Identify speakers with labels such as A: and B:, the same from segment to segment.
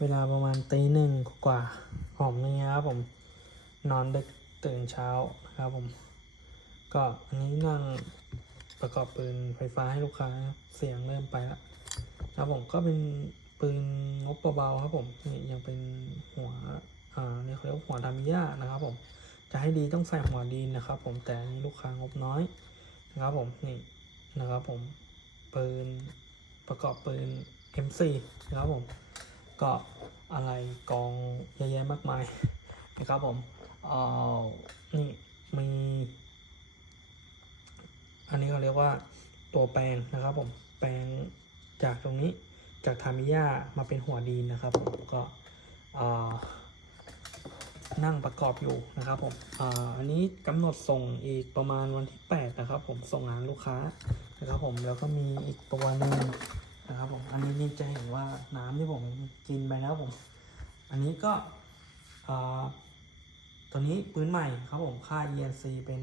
A: เวลาประมาณตีหนึ่งกว่าหอมเนี้ยครับผมนอนดึกตื่นเช้านะครับผม ก็อันนี้นั่งประกอบปืนไฟฟ้าให้ลูกค้านะครับเสียงเริ่มไปแล้วนะครับผมก็เป็นปืนงบเบาๆครับผมนี่ยังเป็นหัวอ่าเนี่ยเขาเรียกว่าหัวดามิยานะครับผมจะให้ดีต้องใส่หัวดีนนะครับ ผมแต่นนี้ลูกค้างบน้อยนะครับผมนี่นะครับผมปืนประกอบปืน M4 นะครับผม ก็อะไรกองเยอะแยะมากมายนะครับผมเอ่อนี่มี อันนี้เขาเรียกว่าตัวแปลงนะครับผม แปลงจากตรงนี้จากทามิยามาเป็นหัวดีนะครับผมก็นั่งประกอบอยู่นะครับผมอ,อันนี้กำหนดส่งอีกประมาณวันที่ 8 นะครับผมส่งงานลูกค้านะครับผมแล้วก็มีอีกตัวหนึ่งนะครับผมอัน นี่จะเห็นว่าน้ำที่ผมกินไปนะครับผม อันนี้ก็ตัวนี้ปืนใหม่ครับผมค่า ENC เป็น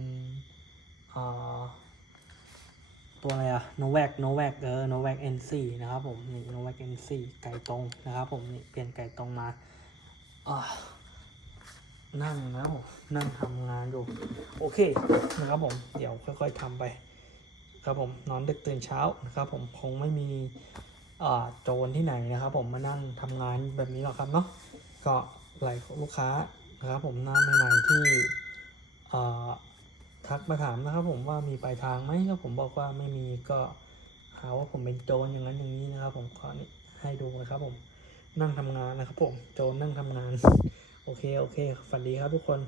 A: ตัวอะไรอะโนแวกโนแวกเออโนแวก N4 นะครับผมนี่โนแวก N4 ไก่ตรงนะครับผมนี่เปลี่ยนไก่ตรงมาอนั่งนะครับผมนั่งทำงานอยู่ โอเคนะครับผม เดี๋ยวค่อยๆทำไป ครับผมนอนดึกตื่นเช้านะครับผมคงไม่มี โจรที่ไหนนะครับผมมานั่งทำงานแบบนี้หรอกครับเนาะก็หลายลูกค้านะครับผมหน้าใหม่ๆที่ทักมาถามนะครับ ผมว่ามีปลายทางไหมก็ผมบอกว่าไม่มีก็หาว่าผมเป็นโจรอย่างนั้นอย่างนี้นะครับ ผมขอนี่ให้ดูนะครับ ผมนั่งทำงานนะครับ ผมโจรนั่งทำงาน โอเคโอเคฝันดีครับทุกคน